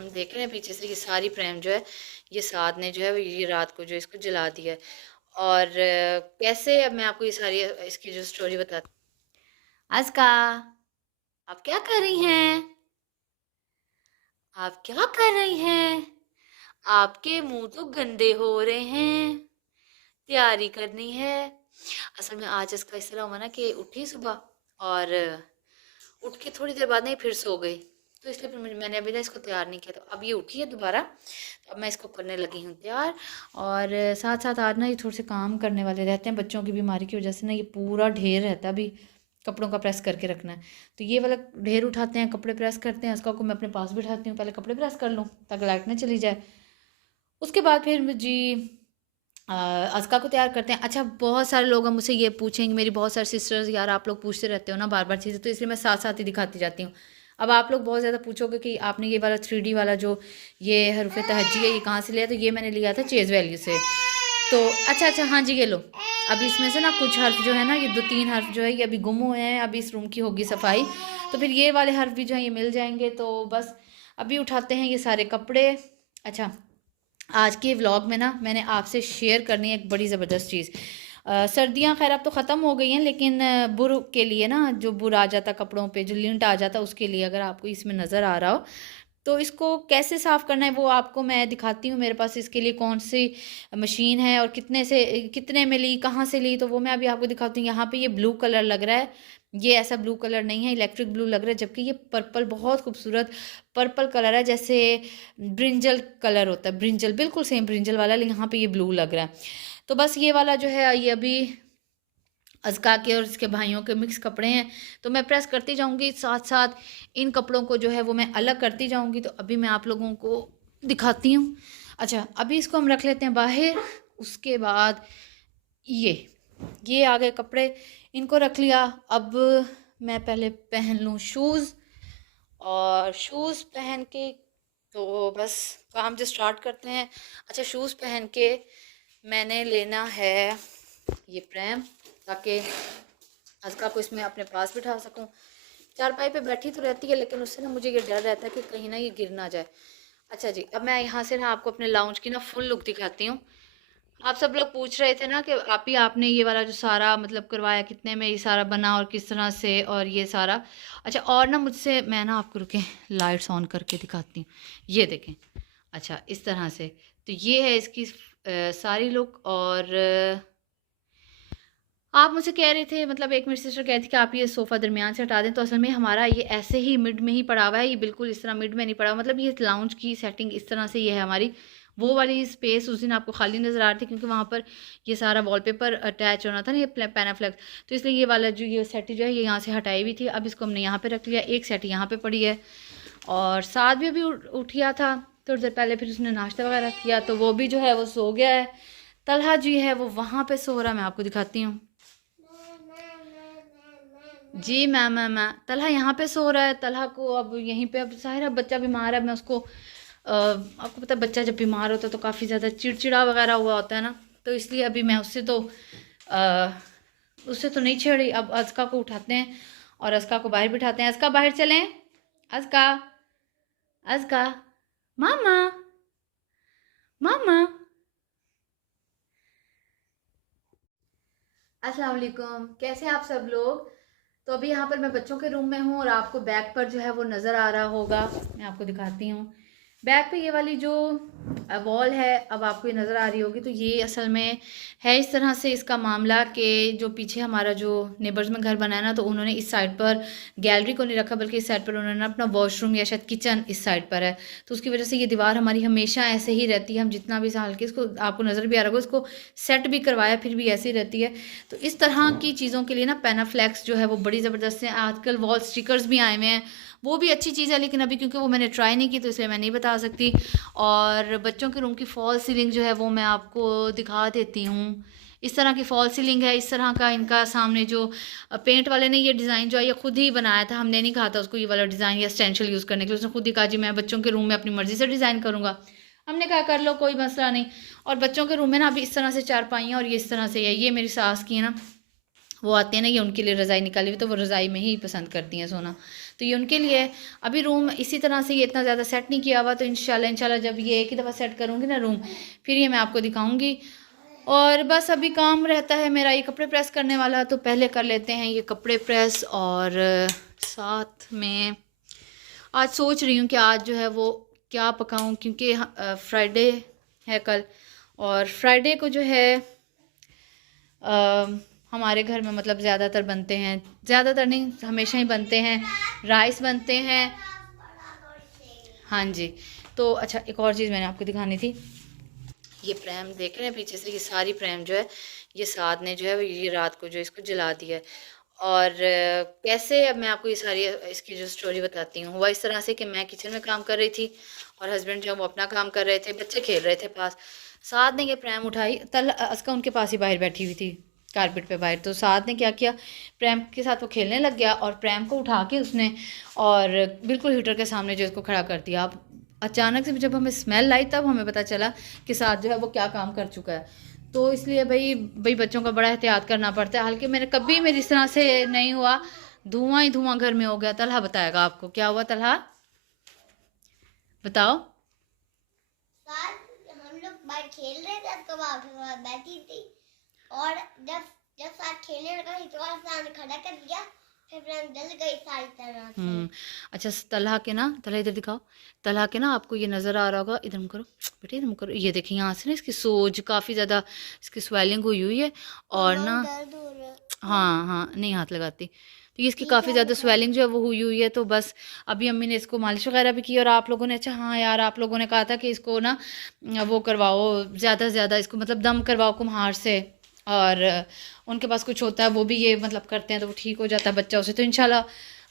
Pram देख रहे हैं पीछे से, ये सारी प्रैम जो है ये साद ने जो है ये रात को जो इसको जला दिया है। और कैसे, अब मैं आपको ये सारी इसकी जो स्टोरी बताती हूँ। अज़का, आप क्या कर रही हैं? आप क्या कर रही हैं? आपके मुंह तो गंदे हो रहे हैं, तैयारी करनी है। असल में आज इसका इस तरह हुआ ना कि उठी सुबह और उठ के थोड़ी देर बाद नहीं फिर सो गई, तो इसलिए फिर मैंने अभी ना इसको तैयार नहीं किया। तो अब ये उठी है दोबारा, तो अब मैं इसको करने लगी हूँ तैयार। और साथ साथ आज ना ये थोड़े से काम करने वाले रहते हैं, बच्चों की बीमारी की वजह से ना ये पूरा ढेर रहता है अभी कपड़ों का प्रेस करके रखना है। तो ये वाला ढेर उठाते हैं, कपड़े प्रेस करते हैं, उसका को मैं अपने पास बिठाती हूँ, पहले कपड़े प्रेस कर लूँ ताकि लाइट ना चली जाए। उसके बाद फिर जी अज़का को तैयार करते हैं। अच्छा, बहुत सारे लोग हम मुझसे ये पूछेंगे, मेरी बहुत सारी सिस्टर्स, यार आप लोग पूछते रहते हो ना बार बार चीज़ें, तो इसलिए मैं साथ साथ ही दिखाती जाती हूँ। अब आप लोग बहुत ज़्यादा पूछोगे कि आपने ये वाला 3D वाला जो ये हरूफ तहज्जी है ये कहाँ से लिया, तो ये मैंने लिया था चेज़ वैल्यू से। तो अच्छा अच्छा, हाँ जी, ये लो। अभी इसमें से ना कुछ हर्फ जो है ना, ये 2-3 हर्फ जो है ये अभी गुम हुए हैं, अभी इस रूम की होगी सफाई, तो फिर ये वाले हर्फ भी जो है ये मिल जाएंगे। तो बस अभी उठाते हैं ये सारे कपड़े। अच्छा, आज के व्लॉग में ना मैंने आपसे शेयर करनी है एक बड़ी ज़बरदस्त चीज़। सर्दियाँ खैर अब तो ख़त्म हो गई हैं, लेकिन बुर के लिए ना, जो बुर आ जाता कपड़ों पे, जो लिंट आ जाता, उसके लिए अगर आपको इसमें नज़र आ रहा हो तो इसको कैसे साफ़ करना है वो आपको मैं दिखाती हूँ। मेरे पास इसके लिए कौन सी मशीन है और कितने से कितने में ली, कहाँ से ली, तो वो मैं अभी आपको दिखाती हूँ। यहाँ पे ये ब्लू कलर लग रहा है, ये ऐसा ब्लू कलर नहीं है, इलेक्ट्रिक ब्लू लग रहा है, जबकि ये पर्पल, बहुत खूबसूरत पर्पल कलर है, जैसे ब्रिंजल कलर होता है, ब्रिंजल बिल्कुल सेम ब्रिंजल वाला, लेकिन यहाँ पे ये ब्लू लग रहा है। तो बस ये वाला जो है ये अभी अज़का के और इसके भाइयों के मिक्स कपड़े हैं, तो मैं प्रेस करती जाऊंगी, साथ साथ इन कपड़ों को जो है वो मैं अलग करती जाऊंगी। तो अभी मैं आप लोगों को दिखाती हूँ। अच्छा, अभी इसको हम रख लेते हैं बाहर। उसके बाद ये आ गए कपड़े, इनको रख लिया। अब मैं पहले पहन लूँ शूज़, और शूज़ पहन के तो बस काम जो स्टार्ट करते हैं। अच्छा, शूज़ पहन के मैंने लेना है ये प्रैम, ताकि अज़का को इसमें अपने पास बिठा सकूं। चारपाई पे बैठी तो रहती है, लेकिन उससे ना मुझे ये डर रहता है कि कहीं ना ये गिर ना जाए। अच्छा जी, अब मैं यहाँ से ना आपको अपने लाउंज की ना फुल लुक दिखाती हूँ। आप सब लोग पूछ रहे थे ना कि आपने ये वाला जो सारा मतलब करवाया, कितने में ये सारा बना और किस तरह से, और ये सारा। अच्छा, और ना मुझसे मैं ना आपको रुके लाइट्स ऑन करके दिखाती हूँ, ये देखें। अच्छा, इस तरह से तो ये है इसकी सारी लुक। और आप मुझसे कह रहे थे, मतलब एक मेरी सिस्टर कह रही थी कि आप ये सोफ़ा दरमियान से हटा दें, तो असल में हमारा ये ऐसे ही मिड में ही पड़ा हुआ है, ये बिल्कुल इस तरह मिड में नहीं पड़ा हुआ, मतलब ये लाउंज की सेटिंग इस तरह से ये है हमारी। वो वाली स्पेस उस दिन आपको खाली नज़र आ रही थी, क्योंकि वहाँ पर ये सारा वॉलपेपर अटैच होना था ना, ये पैनाफ्लेक्स, तो इसलिए ये वाला जो ये सेट जो है ये यहाँ से हटाई हुई थी। अब इसको हमने यहाँ पर रख लिया, एक सेट यहाँ पर पड़ी है। और साथ भी अभी उठ गया था थोड़ी देर पहले, फिर उसने नाश्ता वगैरह किया, तो वो भी जो है वो सो गया है। तलहा जी है वो वहाँ पे सो रहा है, मैं आपको दिखाती हूँ। जी मैम तलहा यहाँ पे सो रहा है। तलहा को अब यहीं पे, अब ज़ाहिर है बच्चा बीमार है, मैं उसको आपको पता है बच्चा जब बीमार होता है तो काफ़ी ज़्यादा चिड़चिड़ा वगैरह हुआ होता है ना, तो इसलिए अभी मैं उससे तो नहीं छेड़ी। अब अज़का को उठाते हैं और अज़का को बाहर बिठाते हैं। अज़का बाहर चलें, अज़का, अज़का, मामा, मामा। अस्सलाम वालेकुम, कैसे हैं आप सब लोग। तो अभी यहाँ पर मैं बच्चों के रूम में हूँ, और आपको बैक पर जो है वो नज़र आ रहा होगा, मैं आपको दिखाती हूँ। बैक पे ये वाली जो वॉल है, अब आपको ये नज़र आ रही होगी, तो ये असल में है इस तरह से इसका मामला कि जो पीछे हमारा जो नेबर्स में घर बना है ना, तो उन्होंने इस साइड पर गैलरी को नहीं रखा, बल्कि इस साइड पर उन्होंने अपना वॉशरूम या शायद किचन इस साइड पर है, तो उसकी वजह से ये दीवार हमारी हमेशा ऐसे ही रहती है। हम जितना भी साल के इसको आपको नज़र भी आ रहा होगा, इसको सेट भी करवाया फिर भी ऐसी रहती है। तो इस तरह की चीज़ों के लिए ना पैनाफ्लेक्स जो है वो बड़ी ज़बरदस्त है। आजकल वॉल स्टिकर्स भी आए हुए हैं, वो भी अच्छी चीज़ है, लेकिन अभी क्योंकि वो मैंने ट्राई नहीं की तो इसलिए मैं नहीं बता सकती। और बच्चों के रूम की फॉल सीलिंग जो है वो मैं आपको दिखा देती हूँ। इस तरह की फॉल सीलिंग है, इस तरह का इनका सामने जो पेंट वाले ने ये डिज़ाइन जो है ये खुद ही बनाया था, हमने नहीं कहा था उसको ये वाला डिज़ाइन या स्टेंशियल यूज़ करने के लिए, उसने खुद ही कहा जी मैं बच्चों के रूम में अपनी मर्ज़ी से डिज़ाइन करूँगा। हमने कहा कर लो, कोई मसला नहीं। और बच्चों के रूम में ना अभी इस तरह से चारपाइयाँ, और ये इस तरह से है, ये मेरी सास की है ना, वो आते हैं ना, ये उनके लिए रज़ाई निकाली हुई, तो वो रज़ाई में ही पसंद करती हैं सोना, तो ये उनके लिए है। अभी रूम इसी तरह से ये इतना ज़्यादा सेट नहीं किया हुआ, तो इंशाल्लाह जब ये एक ही दफ़ा सेट करूँगी ना रूम, फिर ये मैं आपको दिखाऊँगी। और बस अभी काम रहता है मेरा ये कपड़े प्रेस करने वाला, तो पहले कर लेते हैं ये कपड़े प्रेस। और साथ में आज सोच रही हूँ कि आज जो है वो क्या पकाऊँ, क्योंकि फ्राइडे है कल, और फ्राइडे को जो है हमारे घर में मतलब ज़्यादातर बनते हैं, ज़्यादातर नहीं हमेशा ही बनते हैं, राइस बनते हैं। हाँ जी। तो अच्छा, एक और चीज़ मैंने आपको दिखानी थी, ये प्रैम देख रहे हैं पीछे से, ये सारी प्रैम जो है ये साद ने जो है ये रात को जो इसको जला दिया है। और कैसे, अब मैं आपको ये सारी इसकी जो स्टोरी बताती हूँ। हुआ इस तरह से कि मैं किचन में काम कर रही थी और हस्बैंड जो है वो अपना काम कर रहे थे, बच्चे खेल रहे थे पास। साद ने ये प्रैम उठाई, तल अस्का उनके पास ही बाहर बैठी हुई थी कारपेट पे बाहर, तो साद ने क्या किया, प्रैम के साथ वो खेलने लग गया और प्रैम को उठा के उसने और बिल्कुल हीटर के सामने जो इसको खड़ा कर दिया। अब अचानक से जब हमें स्मेल आई तब हमें पता चला कि साथ जो है वो क्या काम कर चुका है। तो इसलिए भाई भाई बच्चों का बड़ा एहतियात करना पड़ता है। हालांकि मैंने कभी मेरी इस तरह से नहीं हुआ, धुआं ही धुआं घर में हो गया। तलहा बताएगा आपको क्या हुआ। तलहा बताओ। हम लोग बाहर खेल रहे थे तो वहाँ बैठी थी, और जब जब साथ खेलने लगा तो सामने खड़ा कर दिया, फिर जल गई सारी तरह से। अच्छा, तलहा के ना, तलहा इधर दिखाओ। तलहा के ना आपको ये नज़र आ रहा होगा, इधर हम करो बेटे, इधर हम करो, ये देखिए यहाँ से ना इसकी सोज काफ़ी ज़्यादा, इसकी स्वेलिंग हुई हुई है और ना, दर्द हो रहा है। हाँ हाँ, नहीं हाथ लगाती, तो ये इसकी काफ़ी ज़्यादा स्वेलिंग जो है वो हुई हुई है। तो बस अभी अम्मी ने इसको मालिश वगैरह भी की, और आप लोगों ने, अच्छा हाँ यार, आप लोगों ने कहा था कि इसको ना वो करवाओ, ज़्यादा से ज़्यादा इसको मतलब दम करवाओ कुम्हार से, और उनके पास कुछ होता है वो भी ये मतलब करते हैं, तो वो ठीक हो जाता है बच्चा उसे। तो इंशाल्लाह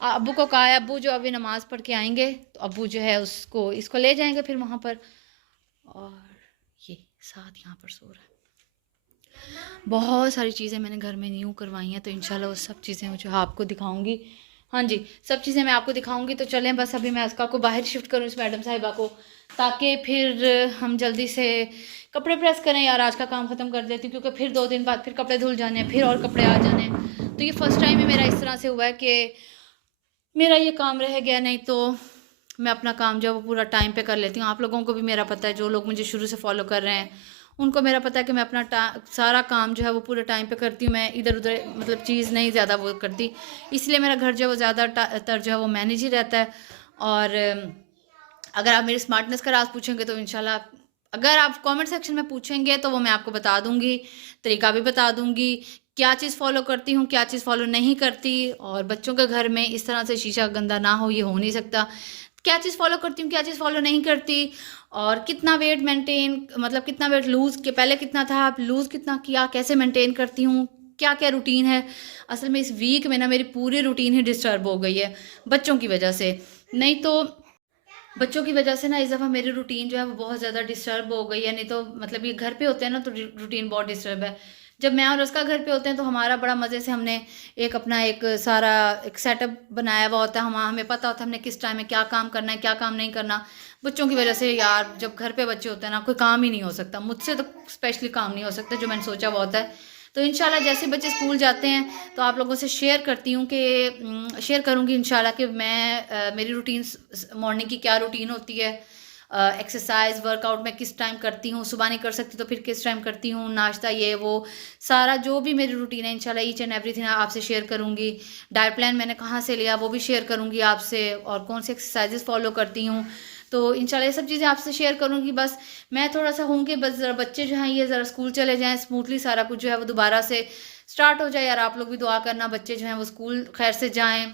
अब्बू को कहा है, अब्बू जो अभी नमाज़ पढ़ के आएंगे तो अब्बू जो है उसको इसको ले जाएंगे फिर वहाँ पर। और ये साथ यहाँ पर सो रहा है। बहुत सारी चीज़ें मैंने घर में न्यू करवाई हैं, तो इंशाल्लाह वो सब चीज़ें मुझे आपको दिखाऊंगी। हाँ जी, सब चीज़ें मैं आपको दिखाऊंगी। तो चलें, बस अभी मैं उसका को बाहर शिफ्ट करूँ इस मैडम साहिबा को, ताकि फिर हम जल्दी से कपड़े प्रेस करें। यार आज का काम ख़त्म कर देती हूँ, क्योंकि फिर 2 दिन बाद फिर कपड़े धुल जाने हैं, फिर और कपड़े आ जाने हैं। तो ये फ़र्स्ट टाइम ही मेरा इस तरह से हुआ है कि मेरा ये काम रह गया, नहीं तो मैं अपना काम जो है वो पूरा टाइम पे कर लेती हूँ। आप लोगों को भी मेरा पता है, जो लोग मुझे शुरू से फॉलो कर रहे हैं उनको मेरा पता है कि मैं अपना सारा काम जो है वो पूरे टाइम पे करती हूँ। मैं इधर उधर मतलब चीज़ नहीं ज़्यादा वो करती, इसलिए मेरा घर जो है वो ज़्यादा तर जो है वो मैनेज ही रहता है। और अगर आप मेरी स्मार्टनेस का राज पूछेंगे तो इंशाल्लाह, अगर आप कमेंट सेक्शन में पूछेंगे तो वो मैं आपको बता दूंगी, तरीका भी बता दूंगी, क्या चीज़ फॉलो करती हूँ, क्या चीज़ फॉलो नहीं करती। और बच्चों के घर में इस तरह से शीशा गंदा ना हो, ये हो नहीं सकता। क्या चीज़ फॉलो करती हूँ, क्या चीज़ फॉलो नहीं करती, और कितना वेट मेंटेन, मतलब कितना वेट लूज़ के पहले कितना था, अब लूज़ कितना किया, कैसे मेंटेन करती हूँ, क्या क्या रूटीन है। असल में इस वीक में ना मेरी पूरी रूटीन ही डिस्टर्ब हो गई है बच्चों की वजह से। नहीं तो बच्चों की वजह से ना इस दफ़ा मेरी रूटीन जो है वो बहुत ज़्यादा डिस्टर्ब हो गई है। नहीं तो मतलब ये घर पे होते हैं ना तो रूटीन बहुत डिस्टर्ब है। जब मैं और उसका घर पे होते हैं तो हमारा बड़ा मज़े से हमने एक अपना एक सारा एक सेटअप बनाया हुआ होता है। हमें पता होता है हमने किस टाइम में क्या काम करना है, क्या काम नहीं करना। बच्चों की वजह से यार, जब घर पे बच्चे होते हैं ना, कोई काम ही नहीं हो सकता मुझसे, तो स्पेशली काम नहीं हो सकता जो मैंने सोचा हुआ होता है। तो इंशाल्लाह जैसे बच्चे स्कूल जाते हैं तो आप लोगों से शेयर करती हूँ कि शेयर करूँगी इंशाल्लाह कि मैं मेरी रूटीन मॉर्निंग की क्या रूटीन होती है, एक्सरसाइज वर्कआउट मैं किस टाइम करती हूँ, सुबह नहीं कर सकती तो फिर किस टाइम करती हूँ, नाश्ता ये वो सारा जो भी मेरी रूटीन है इंशाल्लाह ईच एंड एवरीथिंग आपसे शेयर करूँगी। डाइट प्लान मैंने कहाँ से लिया वो भी शेयर करूँगी आपसे, और कौन से एक्सरसाइजेस फॉलो करती हूँ, तो इंशाल्लाह ये सब चीज़ें आपसे शेयर करूँगी। बस मैं थोड़ा सा हूँ कि बस ज़रा बच्चे जो हैं ये ज़रा स्कूल चले जाएँ स्मूथली, सारा कुछ जो है वो दोबारा से स्टार्ट हो जाए। यार आप लोग भी दुआ करना बच्चे जो हैं वो स्कूल खैर से जाएँ।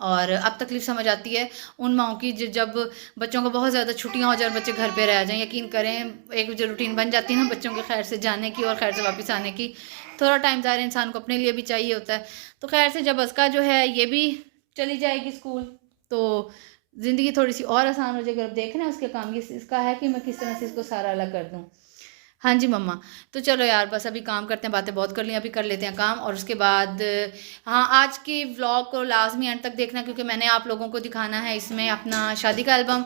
और अब तकलीफ़ समझ आती है उन माओं की जब बच्चों को बहुत ज़्यादा छुट्टियां हो जाए और बच्चे घर पे रह जाएं। यकीन करें एक जो रूटीन बन जाती है ना बच्चों के खैर से जाने की और खैर से वापस आने की, थोड़ा टाइम ज़ाहिर इंसान को अपने लिए भी चाहिए होता है। तो खैर से जब उसका जो है ये भी चली जाएगी स्कूल, तो ज़िंदगी थोड़ी सी और आसान हो जाएगी। अब देखना है उसके काम, ये इसका है कि मैं किस तरह से इसको सारा अलग कर दूँ। हाँ जी मम्मा। तो चलो यार बस अभी काम करते हैं, बातें बहुत कर ली, अभी कर लेते हैं काम और उसके बाद हाँ, आज की व्लॉग को लाजमी एंड तक देखना, क्योंकि मैंने आप लोगों को दिखाना है इसमें अपना शादी का एल्बम।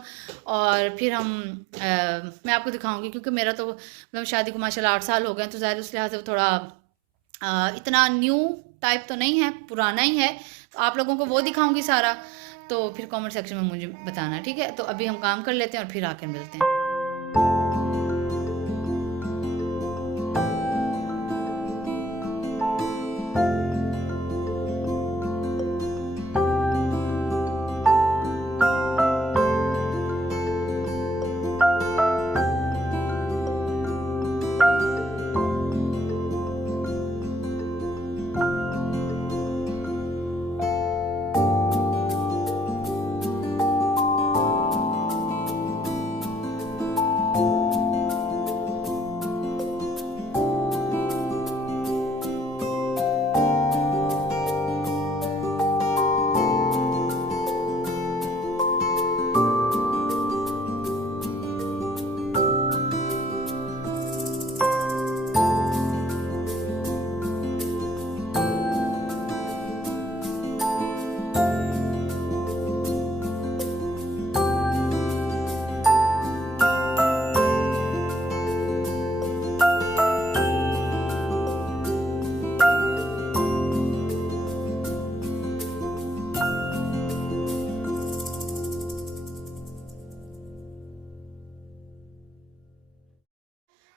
और फिर मैं आपको दिखाऊंगी, क्योंकि मेरा तो मतलब शादी को माशाल्लाह 8 साल हो गए हैं, तो ज़ाहिर उस लिहाज से थोड़ा इतना न्यू टाइप तो नहीं है, पुराना ही है, तो आप लोगों को वो दिखाऊंगी सारा। तो फिर कमेंट सेक्शन में मुझे बताना, ठीक है। तो अभी हम काम कर लेते हैं और फिर आकर मिलते हैं।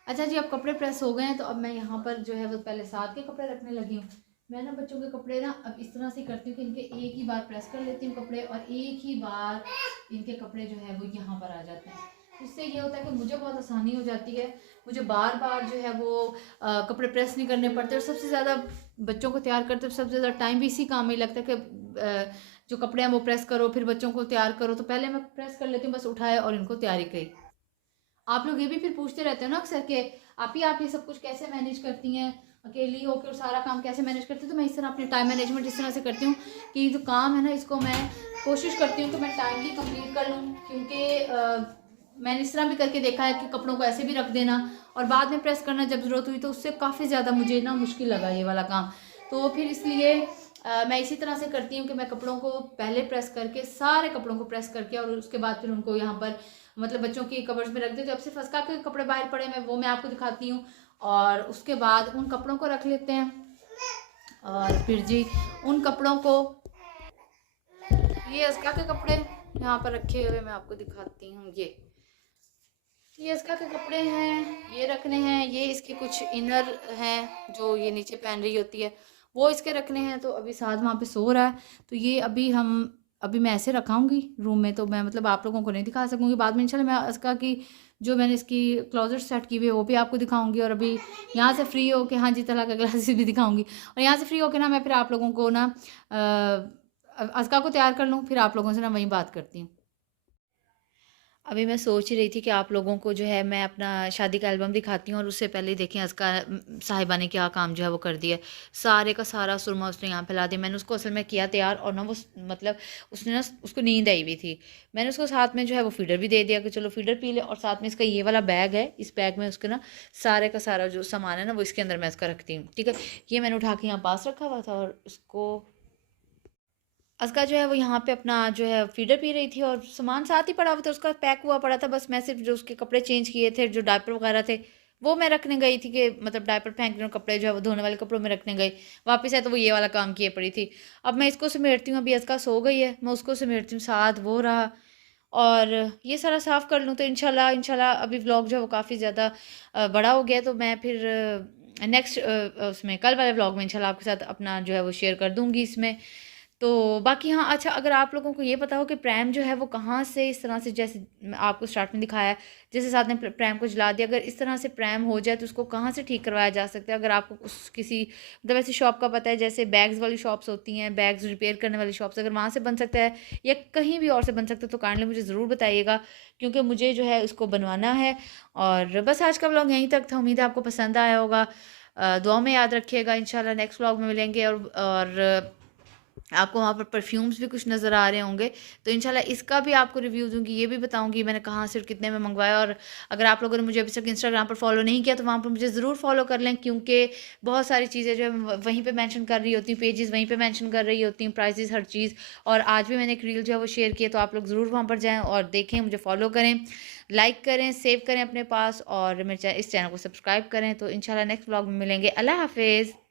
अच्छा जी, अब कपड़े प्रेस हो गए हैं, तो अब मैं यहाँ पर जो है वो पहले साथ के कपड़े रखने लगी हूँ। मैं ना बच्चों के कपड़े ना अब इस तरह से करती हूँ कि इनके एक ही बार प्रेस कर लेती हूँ कपड़े, और एक ही बार इनके कपड़े जो है वो यहाँ पर आ जाते हैं। इससे ये होता है कि मुझे बहुत आसानी हो जाती है, मुझे बार बार जो है वो कपड़े प्रेस नहीं करने पड़ते। और सबसे ज़्यादा बच्चों को तैयार करते सबसे ज़्यादा टाइम भी इसी काम में लगता है कि जो कपड़े हैं वो प्रेस करो, फिर बच्चों को तैयार करो। तो पहले मैं प्रेस कर लेती हूँ, बस उठाए और इनको तैयारी करी। आप लोग ये भी फिर पूछते रहते हो ना अक्सर के आप ये सब कुछ कैसे मैनेज करती हैं, अकेली होकर सारा काम कैसे मैनेज करती हूँ। तो मैं इस तरह अपनी टाइम मैनेजमेंट इस तरह से करती हूँ कि जो काम है ना इसको मैं कोशिश करती हूँ कि मैं टाइमली कंप्लीट कर लूँ, क्योंकि मैंने इस तरह भी करके देखा है कि कपड़ों को ऐसे भी रख देना और बाद में प्रेस करना जब ज़रूरत हुई, तो उससे काफ़ी ज़्यादा मुझे ना मुश्किल लगा ये वाला काम। तो फिर इसलिए मैं इसी तरह से करती हूँ कि मैं कपड़ों को पहले प्रेस करके, सारे कपड़ों को प्रेस करके, और उसके बाद फिर उनको यहाँ पर मतलब बच्चों की कवर्स में रख देती हूँ। अब सिर्फ फसका के कपड़े बाहर पड़े हैं वो मैं आपको दिखाती हूँ, और उसके बाद उन कपड़ों को रख लेते हैं। और फिर जी उन कपड़ों को, ये अस्का के कपड़े यहाँ पर रखे हुए मैं आपको दिखाती हूँ। ये अस्का के कपड़े हैं, ये रखने हैं। ये इसके कुछ इनर हैं जो ये नीचे पहन रही होती है, वो इसके रखने हैं। तो अभी साथ वहाँ पे सो रहा है, तो ये अभी मैं ऐसे रखाऊंगी रूम में, तो मैं मतलब आप लोगों को नहीं दिखा सकूंगी। बाद में इंशाल्लाह मैं अस्का की जो मैंने इसकी क्लोजेट सेट की हुई है वो भी आपको दिखाऊंगी। और अभी यहाँ से फ्री हो के, हाँ जी, तला का ग्लासेस भी दिखाऊंगी। और यहाँ से फ्री होके ना मैं फिर आप लोगों को ना अस्का को तैयार कर लूँ, फिर आप लोगों से ना वहीं बात करती हूँ। अभी मैं सोच ही रही थी कि आप लोगों को जो है मैं अपना शादी का एल्बम दिखाती हूँ, और उससे पहले ही देखें उसका साहिबा ने क्या काम जो है वो कर दिया। सारे का सारा सुरमा उसने यहाँ फैला दिया। मैंने उसको असल में किया तैयार, और ना वो मतलब उसने ना उसको नींद आई हुई थी। मैंने उसको साथ में जो है वो फीडर भी दे दिया कि चलो फीडर पी ले, और साथ में इसका ये वाला बैग है, इस बैग में उसके ना सारे का सारा जो सामान है ना वो इसके अंदर मैं इसका रखती हूँ, ठीक है। ये मैंने उठा के यहाँ पास रखा हुआ था, और उसको अस्का जो है वो यहाँ पे अपना जो है फीडर पी रही थी, और सामान साथ ही पड़ा हुआ था, उसका पैक हुआ पड़ा था। बस मैं सिर्फ जो उसके कपड़े चेंज किए थे, जो डायपर वगैरह थे, वो मैं रखने गई थी कि मतलब डायपर फेंक रही हूँ, कपड़े जो है वो धोने वाले कपड़ों में रखने गई। वापस है तो वो ये वाला काम किए पड़ी थी। अब मैं इसको समेटती हूँ, अभी अस्का सो गई है, मैं उसको समेटती हूँ, साथ वो रहा। और ये सारा साफ़ कर लूँ तो इंशाल्लाह इंशाल्लाह अभी व्लॉग जो है वो काफ़ी ज़्यादा बड़ा हो गया। तो मैं फिर नेक्स्ट उसमें कल वाले व्लॉग में इंशाल्लाह आपके साथ अपना जो है वो शेयर कर दूँगी इसमें। तो बाकी हाँ, अच्छा, अगर आप लोगों को ये पता हो कि प्रैम जो है वो कहाँ से इस तरह से, जैसे आपको स्टार्ट में दिखाया है, जैसे साथ ने प्रैम को जला दिया, अगर इस तरह से प्रैम हो जाए तो उसको कहाँ से ठीक करवाया जा सकता है। अगर आपको उस किसी मतलब ऐसी शॉप का पता है, जैसे बैग्स वाली शॉप्स होती हैं, बैग्स रिपेयर करने वाली शॉप्स, अगर वहाँ से बन सकता है या कहीं भी और से बन सकता है, तो काइंडली मुझे ज़रूर बताइएगा, क्योंकि मुझे जो है उसको बनवाना है। और बस आज का व्लॉग यहीं तक था, उम्मीद है आपको पसंद आया होगा। दुआ में याद रखिएगा, इंशाल्लाह नेक्स्ट व्लॉग में मिलेंगे। और आपको वहाँ पर परफ्यूम्स भी कुछ नज़र आ रहे होंगे, तो इंशाल्लाह इसका भी आपको रिव्यू दूँगी, ये भी बताऊँगी मैंने कहाँ से और कितने में मंगवाया। और अगर आप लोगों ने मुझे अभी तक इंस्टाग्राम पर फॉलो नहीं किया, तो वहाँ पर मुझे ज़रूर फॉलो कर लें, क्योंकि बहुत सारी चीज़ें जो है वहीं पे मेंशन कर रही होती हूँ, पेजेस वहीं पे मेंशन कर रही होती हूँ, प्राइजेस हर चीज़। और आज भी मैंने एक रील जो है वो शेयर की है, तो आप लोग ज़रूर वहाँ पर जाएँ और देखें, मुझे फॉलो करें, लाइक करें, सेव करें अपने पास, और मेरे इस चैनल को सब्सक्राइब करें। तो इंशाल्लाह नेक्स्ट व्लॉग में मिलेंगे। अल्लाह हाफिज़।